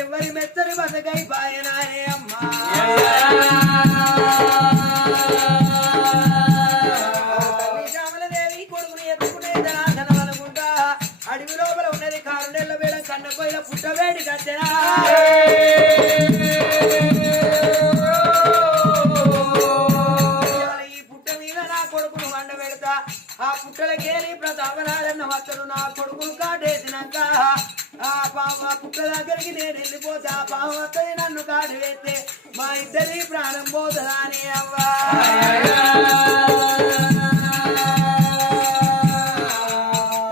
ఎవరి మెత్తని బతకై పాయనాయే అమ్మా శ్యామలదేవి కొడుకుని ఎత్తుకునే ధనమనుకుంటా అడవి లోపల ఉన్నది కారుడెల్ల వేళ కన్నపోయిన పుట్టవేడి కట్టెనా ఈ పుట్ట మీద నా కొడుకును వండ పెడతా ఆ పుట్టలకేలి ప్రతాపరాజన్న వత్తడు నా కొడుకును కాటేసినాక ఆ పుట్ట దగ్గరికి నేను వెళ్ళిపోతే ఆ పాము వస్తుంది నన్ను కాటు వేస్తే మా ఇద్దరి ప్రాణం పోతుందా అని అవ్వా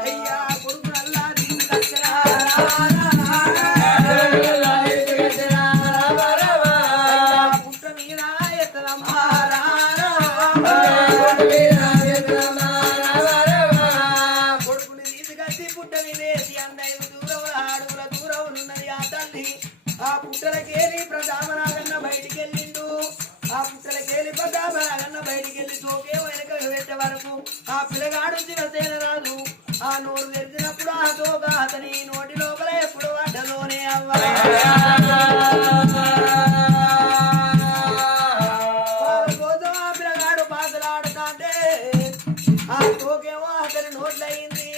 అయ్యా కొడుకునల్లా దీన్ని కట్టరా పుట్ట మీద ఎత్తదమ్మా కొడుకుని తీసుకొచ్చి పుట్ట మీదేసి అన్నయ్య ఆ పుట్టలకేలి ప్రతాపరాగన్న బయటికి వెళ్ళిండు ఆ పుట్టలకేలి ప్రతాపరాగన్న బయటికి వెళ్ళి తోకే వెనక పెట్టే వరకు ఆ పిల్లగాడు శివసేన రాజు ఆ నోరు తెరిచినప్పుడు ఆ తోక అతని నోటి లోపల ఎప్పుడు అడ్డలోనే అవ్వ కోసం ఆ పిల్లగాడు పాతలాడుతాంటే ఆ తోకేమో అతని నోట్లయింది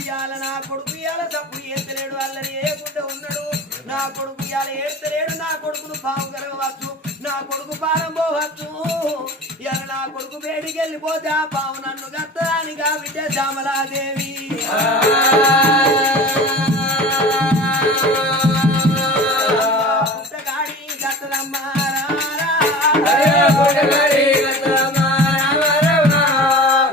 ఇవాళ నా కొడుకు ఇవాళ తప్పు చేస్తలేడు అల్లరి ఏకుండా ఉన్నాడు నా కొడుకు ఇవాళ ఏడ్చలేడు నా కొడుకును పాము కరగవచ్చు నా కొడుకు పారం పోవచ్చు ఇవాళ నా కొడుకు వేడికి వెళ్ళిపోతే ఆ పాము నన్ను గత్తదానిగా బిడ్డ శ్యామలాదేవి పుట్టగాడి గత్తదమ్మా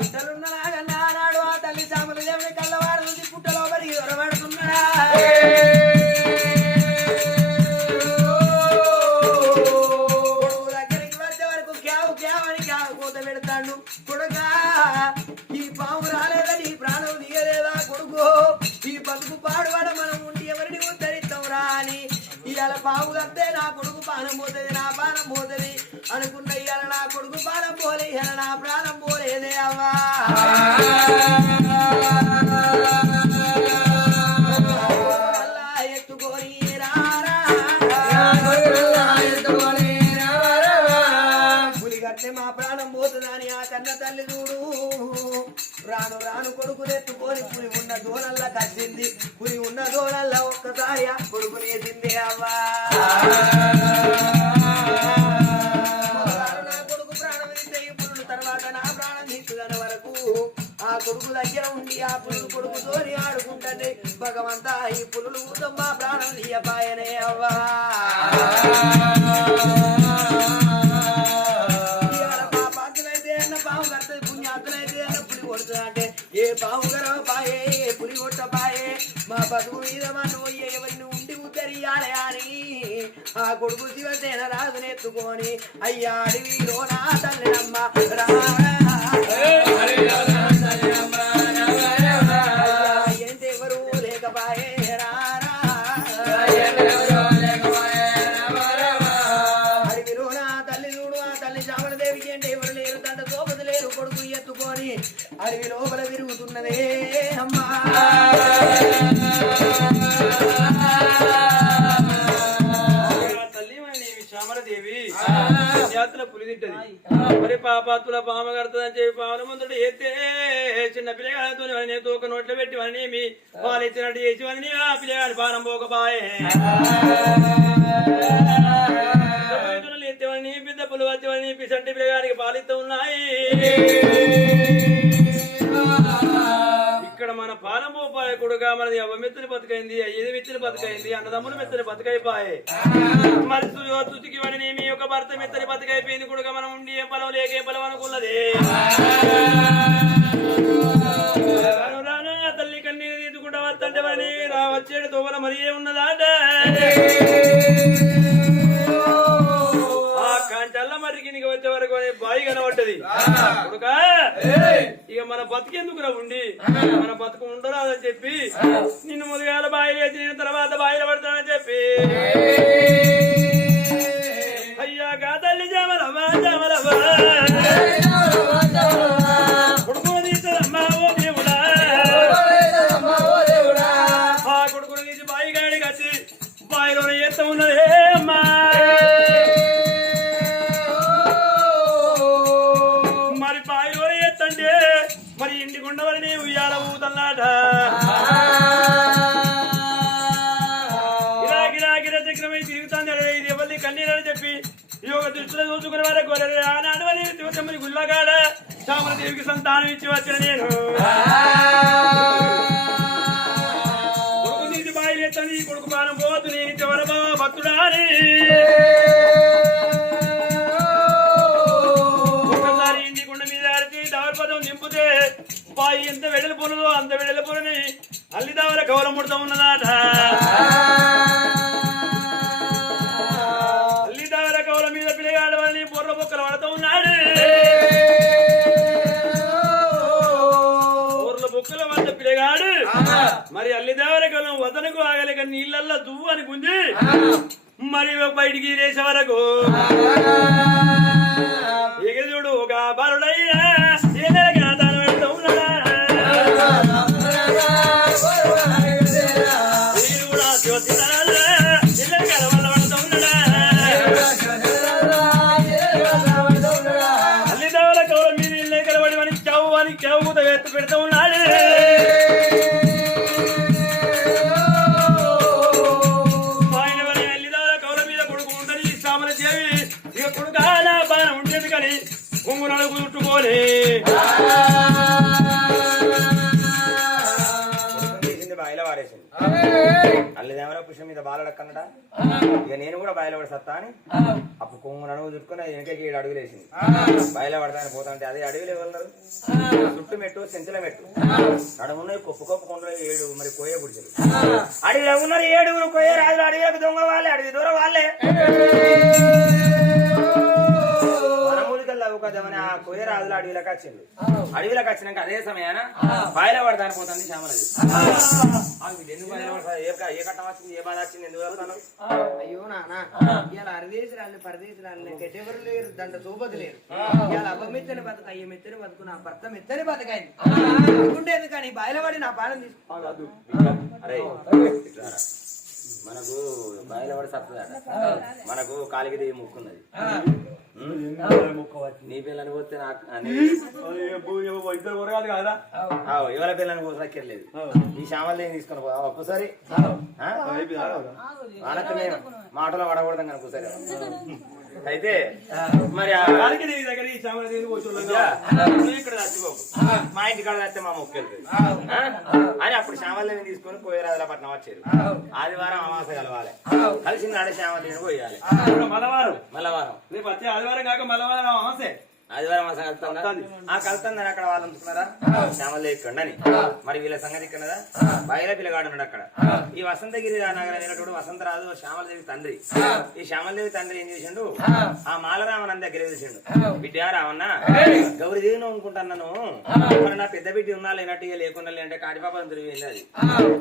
పుట్టలున్నలాగన్నాడు ఆ తల్లి శ్యామలదేవుని కళ్ళవారు నుంచి పుట్టలో పడి దొరబడుతున్నాడా కొడుకా ఈ పాము రాలేదని ప్రాణం దిగలేదా కొడుకు ఈ బతుకు పాడువాడ మనం ఉండి ఎవరిని ఉద్ధరిస్తాంరా అని ఇవాళ పాము కడితే నా కొడుకు పానం పోతుంది నా ప్రాణం పోతుంది అనుకున్న ఇవాళ నా కొడుకు ప్రాణం పోలే ఇవాళ నా ప్రాణం పోలేదే అవ్వా ఎత్తుకొని పులిగట్టే మా ప్రాణం పోతుందని ఆ కన్న తల్లి చూడు రాను రాను కొడుకు ఎత్తుకొని పులి ఉన్న దోనల్లా కట్టింది పులి ఉన్న దోనల్లా ఒక్కసారి ఆ కొడుకుని వేసింది అవ్వా నా కొడుకు ప్రాణం తీస్తే ఈ పులుల తర్వాత నా ప్రాణం తీస్తుందనే వరకు ఆ కొడుకు దగ్గర ఉండి ఆ పులులు కొడుకు తోని ఆడుకుంటే భగవంతా ఈ పులులు మా ప్రాణం తీయపాయనే అవ్వా పాము కడుతుంది పుణ్యాత్తులైతే అన్న కొడుతుందంటే ఏ పాము గరవ పాయే ఏ పులి కొట్ట పాయే మా బతుకు మీద మనం ఎవరిని ఉండి ఉద్దరియాలే అని ఆ కొడుకు శివసేన రాజునెత్తుకొని అయ్యా అడవిలో నా తల్లినమ్మ ఏంటి ఎవరు లేకపాయే అడవిలో నా తల్లి చూడు ఆ తల్లి శ్యామలదేవికి అంటే ఎవరు లేరు తండ్రి సోపతి లేరు కొడుకు ఎత్తుకొని అడవి లోపల తిరుగుతున్నదే అమ్మా శ్యామలదేవి జాతుల పులి తింటది మరి పాపాత్తుల పామ కడుతుందని చెప్పి పాముల ముందు ఎత్తే చిన్న పిల్లగాడితో తోక నోట్లో పెట్టి వాడిని పాలు ఎత్తినట్టు చేసి వాడిని ఆ పిల్లగాడి పానం పోకపాయే ఎత్తేవాడిని పెద్ద పులు వచ్చేవాడిని పిసంటి పిల్లగాడికి పాలిస్తూ ఉన్నాయి ఇక్కడ మన పానం పోపాయ కొడుగా మనది అవ్వ మెత్తని బతుకైంది ఏది మెత్తని బతుకైంది అన్నదమ్ములు మెత్తని బతుకైపోయాయి మరి తుతికి వాడిని మీ యొక్క భర్త మెత్తని బతుకైపోయింది కొడుగా మనం ఉండి ఏం పొలం లేక ఏం పొలం అనుకున్నది తల్లి కన్నీరు తీసుకుంటా వస్తుంటే వాడిని వచ్చేడు తోవల మరి ఏ ఉన్నదాట కంటల్ల మరికి నీకు వచ్చే వరకు బాయి కనబడ్డది కొడుక ఇక మన బతుకెందుకురా ఉండి మన బతుకు ఉండరాదని చెప్పి నిన్ను ముందుగాల బాయిలు వేసి నేను తర్వాత బాయిలు పడతానని చెప్పి అయ్యాక తల్లి జమలవ్వ జమలవ్వ కొడుకును తీసారమ్మా ఓ దేవుడా ఆ కొడుకును తీసి బాయి గాడి కట్టి బాయిలో ఎత్త ఉన్నదే అమ్మా మరి ఇంటి గుండవలని ఉయ్యాల ఊతల్లాట గిరా చక్రమై తిరుగుతాంది అడవి ఇది ఎవరిని కన్నీరని చెప్పి యోగ దృష్టిలో చూసుకునే వరకు ఆనాడు అని శివతమ్మని గుళ్ళగాడ శ్యామలదేవికి సంతానం ఇచ్చి వచ్చిన నేను కొడుకు తీసి బాయిలు ఎత్తని కొడుకు పానం పోతుంది చివరబా భక్తుడా అని ఒకసారి ఇంటి గుండ మీద ఆడితే దౌర్పదం నింపుతే బాయి ఎంత వెడలిపోనదో అంత వెడలిపోనని అల్లిదావర కవలం ముడతా ఉన్నదాట అల్లిదావర కవల మీద పిల్లగాడవని బొర్ర బొక్కలు పడుతూ ఉన్నాడు బొర్ర బొక్కల వద్ద పిల్లగాడు మరి అల్లిదావర కవలం వదనకు ఆగలేక నీళ్ళల్లో దువ్వు అని గుంజి మరి బయటికి రేసే వరకు ఎగిరి చూడు ఒక బాలుడయ్యా దాని పెడుతూ ఉన్నాడా వీరు కూడా జ్యోతిరాజు వల్ల పడుతూ ఉన్నాడా అల్లిదావల కౌల మీద ఇల్లు కలబడి అని చెవు ఎత్తు పెడుతూ ఉన్నాడు ఉంగురాలు కుట్టుకోలే బాయిల వారేసింది అల్లిదేమరా పుష్పం మీద బాలడక్కన్నట ఇక నేను కూడా బయలు పడి సత్తా అని అప్పుడు కొంగు నడువు చుట్టుకుని వెనకకి 7 అడుగులు వేసింది బయలు పడతాని పోతాంటే అదే అడవిలో ఎవరున్నారు చుట్టు మెట్టు సెంచల మెట్టు నడుమున్నాయి కొప్పు కొండలు 7 మరి కోయ పుడిచారు అడవిలో ఉన్నారు 7 కోయ రాజులు అడవిలకు దొంగ వాళ్ళే అడవి దూరం వాళ్ళే కదమని ఆ కొయ్య రాజులు అడవిలోకి వచ్చింది అడవిలోకి వచ్చినాక అదే సమయాన బాయిల పడతాని పోతుంది శ్యామలది ఎందుకు ఏ కట్టం వచ్చింది ఏ బాధ వచ్చింది ఎందుకు వెళ్తాను అయ్యో నాన్న ఇలా అరదేశరాలు పరదేశరాలు ఎవరు లేరు దంట సోపతి లేరు ఇలా అవ్వ మెత్తని బతుకు అయ్య మెత్తని బతుకు నా భర్త మెత్తని బతుకైంది ఉండేది కానీ బాయిల పడి నా పాలన తీసుకోదు అరే మనకు బయలుపడి సత్తదట మనకు కాలికి దేవి ముక్కున్నది నీ పిల్లని పోతే ఎవరి పిల్లని పోసక్కర్లేదు ఈ శ్యామల తీసుకొని పో ఒక్కసారి మనకు నేను మాటలో పడకూడదు కనుక ఒకసారి అయితే మరి కాలికి దేవి దగ్గర ఈ శ్యామల దేవి ఇక్కడ చచ్చిపోకు మా ఇంటి కాడ చస్తే మా మొక్కు వెళ్తుంది అని అప్పుడు శ్యామలని తీసుకొని కోయరాజులపట్నం వచ్చారు ఆదివారం అమాస కలవాలి కలిసి నాడే శ్యామలని పోయాలి మలవారం రేపు వచ్చే ఆదివారం కాక మలవారం అమాసే ఆదివారం మాసం కలుతుందా ఆ కలుతుందని అక్కడ వాళ్ళు ఉంటున్నారా శ్యామలదేవి ఇక్కడని మరి వీళ్ళ సంగతి ఇక్కడదా బయట పిల్లగాడు ఉన్నాడు అక్కడ ఈ వసంతగిరి నగరం అయినటువంటి వసంతరాజు శ్యామలదేవి తండ్రి ఈ శ్యామలదేవి తండ్రి ఏం చేసిండు ఆ మాలరామన్ దగ్గర చేసిండు బిడ్డ రావన్న గౌరీదేవి నువ్వు అనుకుంటున్నాను మరి నా పెద్ద బిడ్డ ఉన్నా లేనట్టు లేకుండా అంటే కాటిపాపం తిరిగింది అది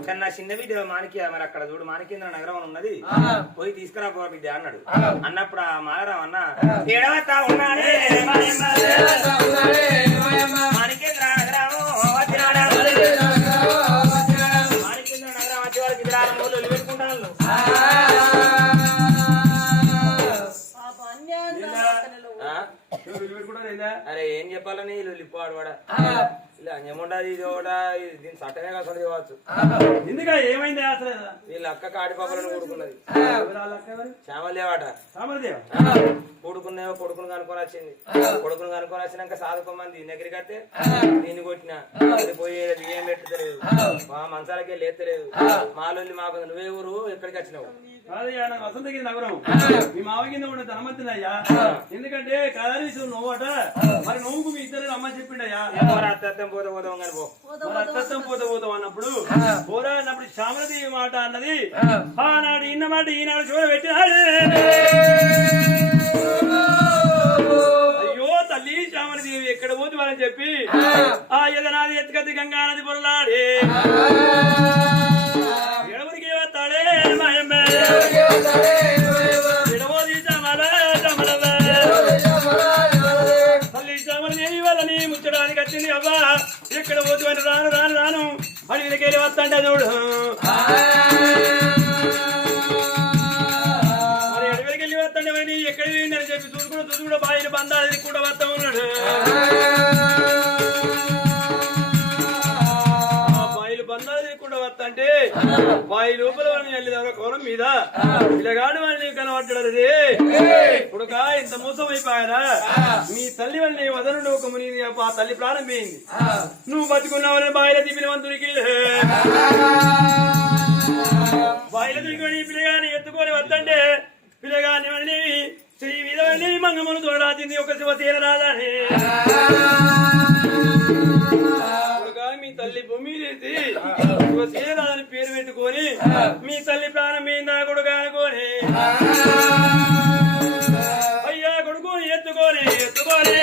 కానీ నా చిన్న బిడ్డ మాణిక్య మరి అక్కడ చూడు మాణికేంద్ర నగరం అని ఉన్నది పోయి తీసుకురా పో బిడ్డ అన్నాడు అన్నప్పుడు ఆ మాలరామన్న ఏడవతా ఉన్నాడే మాణికేంద్ర నగరం వచ్చినాడా మాణికేంద్ర నగరం వచ్చే వాళ్ళకి ఇద్దరు పెట్టుకుంటాను అరే ఏం చెప్పాలని లిప్పు ఆడవాడా ఇలా ఏముండదు ఇది కూడా దీని సట్టనే కాకుండా కావచ్చు ఎందుకంటే ఏమైంది అసలు వీళ్ళ అక్క కాడిపాపలను కూడుకున్నది శ్యామలదేవాట కూడుకునేవో కొడుకును కనుక్కొని వచ్చింది కొడుకును కనుక్కొని వచ్చినాక సాధుకోమంది దగ్గరికి వస్తే దీన్ని కొట్టిన పోయి బియ్యం పెట్టలేదు మా మంచాలకే లేతలేదు మాలోళ్ళు మాకు నువ్వే ఊరు ఎక్కడికి వచ్చినావు వసంతగిరి నగరం మీ మావ కింద ఉండే ధనమంతునయ్యా ఎందుకంటే కదారి నువ్వట మరి నువ్వు మీ ఇద్దరు అమ్మ చెప్పిండయ్యా అత్తం పోతే పోతాం కానీ అత్తం పోతే పోతాం అన్నప్పుడు పోరా అన్నప్పుడు శ్యామలదేవి మాట అన్నది ఆనాడు ఇన్న మాట ఈనాడు చూడ పెట్టినాడు అయ్యో తల్లి శ్యామలదేవి ఎక్కడ పోతు అని చెప్పి ఆ యదనాది ఎత్తుకత్తి గంగా నది పొరలాడే ఎడవరికి వస్తాడే మాయమ్మ ఎడవోది తల్లి శ్యామలదేవి వాళ్ళని ముచ్చడానికి వచ్చింది అవ్వా ఎక్కడ పోతు అని రాను రాను రాను అడిగినకెళ్ళి వస్తాంటే చూడు మరి అడవికి వెళ్ళి వస్తాండే మరి ఎక్కడ అని చెప్పి చూసుకుంటూ బాయిలు బంధాలు కూడా వస్తా ఉన్నాడు బాయిలు బంధాలు కూడా వస్తంటే బాయి లోపల వెళ్ళి కోరం మీద ఇలాగాడు వాళ్ళని కనబడ్డాడు ఇప్పుడు ఇంత మోసం అయిపోయారా మీ తల్లి వాళ్ళని వదనుడు ఒక ముని ఆ తల్లి ప్రాణం పోయింది నువ్వు బతుకున్నావని బాయిల దిపిన వంతుడికి బాయిల దిగుని పిల్లగాని ఎత్తుకొని వద్దంటే పిల్లగాని వాళ్ళని చెయ్యి మీద వెళ్ళి మంగమ్మను తోడాచింది ఒక శివసేన రాదని మీ తల్లి భూమి చేసి శివసేన రాదని పేరు పెట్టుకొని మీ తల్లి ప్రాణం మీద కొడుకు అనుకోని అయ్యా కొడుకుని ఎత్తుకొని ఎత్తుకొని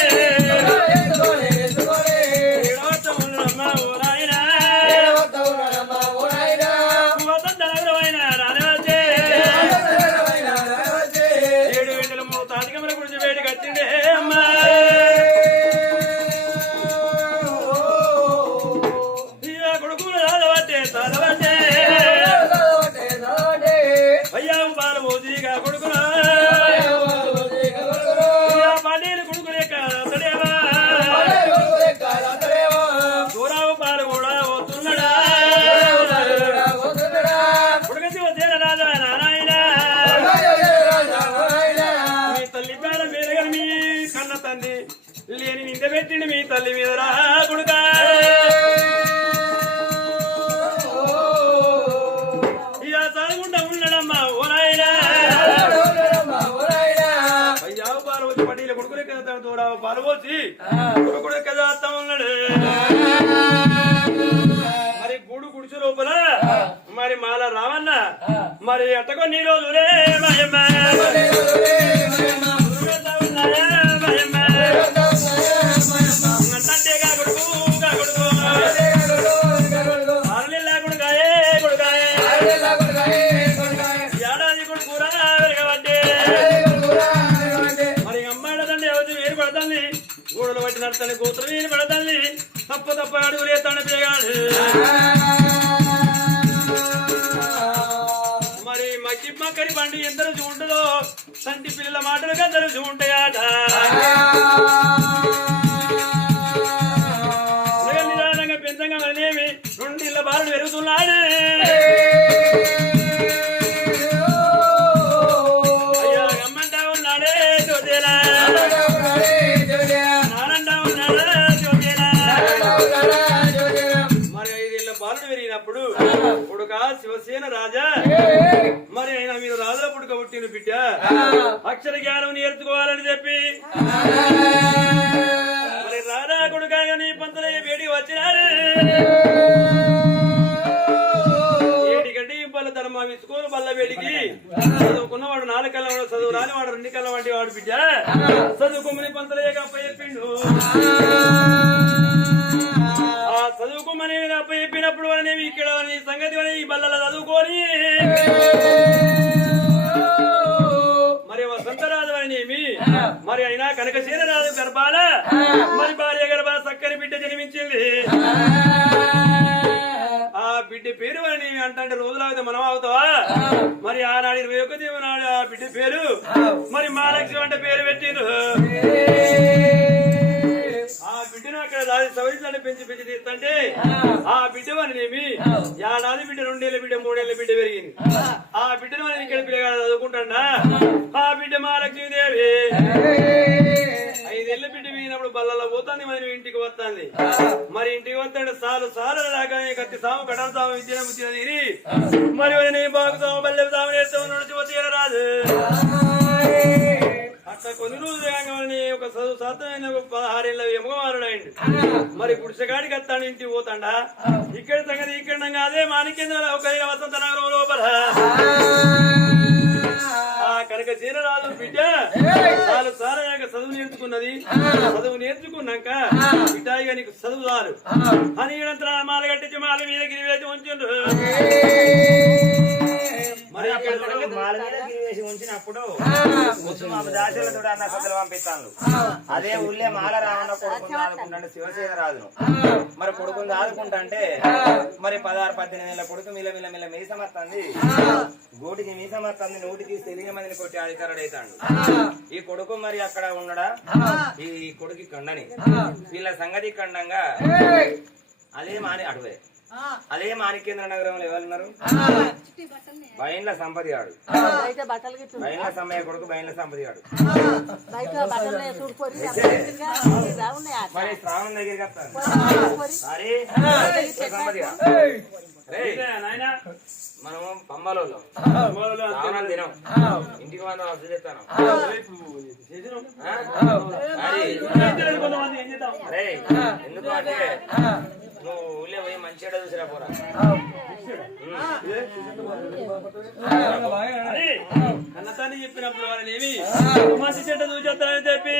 లేని నింద పెట్టిండి మీ తల్లి మీద రా కొడుకా ఇక చదువుకుంటా ఉన్నాడమ్మా ఓ నాయనా అయ్యావు పాలు వచ్చి పట్టీల కొడుకునే కదా తోడావు పాలు పోసి కొడుకునే కదా వస్తా ఉన్నాడు మరి గూడు గుడిసె లోపల మరి మాల రావన్న మరి అట్టకో నీ రోజులే గోడలు పట్టి నడతాను కూతురు నేను పడతాను తప్ప అడుగులు ఎత్తాను పేగాడు మరి మగ్గి మక్కడి బండి ఎందరు చూంటుందో సంటి పిల్లల మాటలుగా అందరూ చూంటాయట నిదానంగా పెంచంగా మనేమి రెండిళ్ళ బాలుడు పెరుగుతున్నాడు అయ్యా గమ్మంటా ఉన్నాడే చూసేలా మరి 5 ఏళ్ల బాలుడు పెరిగినప్పుడు చెప్పినప్పుడు పుడక శివసేన రాజా మరి ఆయన మీరు రాజుల పుడక పుట్టిన బిడ్డ అక్షర జ్ఞానం నేర్చుకోవాలని చెప్పి మరి రారా కొడుక నీ పంతలయ్య వేడికి వచ్చినారు. ఏడికంటే బల్ల ధర్మ స్కూల్ బల్ల వేడికి చదువుకున్నవాడు 4 కళ్ళ వాడు, చదువు రాని వాడు 2 కళ్ళ వంటి వాడు బిడ్డ చదువుకోమని పంతలయ్య అప్ప చెప్పిండు. ఆ చదువుకోమని అప్ప చెప్పినప్పుడు అనేవి ఇక్కడ సంగతి అని ఈ బల్లల చదువుకొని మరి వసంతరాజు అనేమి మరి అయినా కనకశీల రాజు గర్భాల మరి భార్య గర్భాల చక్కని బిడ్డ జన్మించింది. ఆ బిడ్డ పేరు అని అంటే రోజులాగితే మనం అవుతావా మరి ఆనాడు 21 నాడు ఆ బిడ్డ పేరు మరి మహాలక్ష్మి అంటే పేరు పెట్టిండ్రు. ఆ బిడ్డను అక్కడ సవరించాలని పెంచి తీస్తుంటే ఆ బిడ్డ అనేమి ఏడాది బిడ్డ 2 ఏళ్ళ బిడ్డ 3 ఏళ్ళ బిడ్డ పెరిగింది. ఆ బిడ్డను మనం ఇక్కడ పిల్లగాడు చదువుకుంటాడా ఆ బిడ్డ మహాలక్ష్మీదేవి 5 ఏళ్ళ బిడ్డ పోయినప్పుడు బల్లలో పోతుంది మరి ఇంటికి వస్తుంది. మరి ఇంటికి వస్తాడు సాలు దాకా కత్తి సాము కటల సాము విద్య ముచ్చిన తీరి మరి బాగు సాము బల్లె సాము నేర్చుకుని రాదు. అట్లా కొన్ని రోజులు కాగానే ఒక చదువు శాతమైన 16 ఏళ్ళ ఎమగమారుడు అయింది. మరి పురుషగాడికి వస్తాడు ఇంటికి పోతాడా ఇక్కడ సంగతి ఇక్కడ అదే మాణిక్యేంద్ర ఒక వసంత నగరం లోపల ఆ కనుక చీరరాజు బిడ్డ చాలు సారయాక చదువు నేర్చుకున్నది. చదువు నేర్చుకున్నాక బిడ్డాయిగా నీకు చదువు చాలు అని ఇడంతా మాల కట్టించి మాల మీద గిరి వేసి ఉంచుండ్రు. మరి మాల మీద గిరి వేసి ఉంచినప్పుడు దాసలతో అన్న కథలు పంపిస్తాను. అదే ఊళ్ళే మాల రావణ కొడుకుని ఆదుకుంటాడు శివసేన రాజును. మరి కొడుకుని ఆదుకుంటా అంటే మరి 16-18 ఏళ్ళ కొడుకు మిల్ల మీసమత్తంది, గోటికి మీసమత్తంది, నోటికి తెలియ మందిని కొట్టి ఆడితరడైతాడు. ఈ కొడుకు మరి అక్కడ ఉండడా ఈ కొడుకు కండని వీళ్ళ సంగతి కండంగా అదే మాని అటువే అదే మాణిక్యేంద్ర నగరంలో ఎవరున్నారు బయన్ల సంపది ఆడు బయన్ల సమయ కొడుకు బయన్ల సంపది ఆడు మరి శ్రావణం దగ్గరికి వస్తాను అరే సంపది మనము పమ్మలో శ్రావణాలు తినం ఇంటికి మనం అసలు చేస్తాను. అరే ఎందుకు అంటే నువ్వు ఊళ్ళో పోయి మంచి చెడ్డ చూసిరా పోరా. అన్నతాన్ని చెప్పినప్పుడు వాళ్ళని ఏమి మంచి చెడ్డ చూసేస్తానని చెప్పి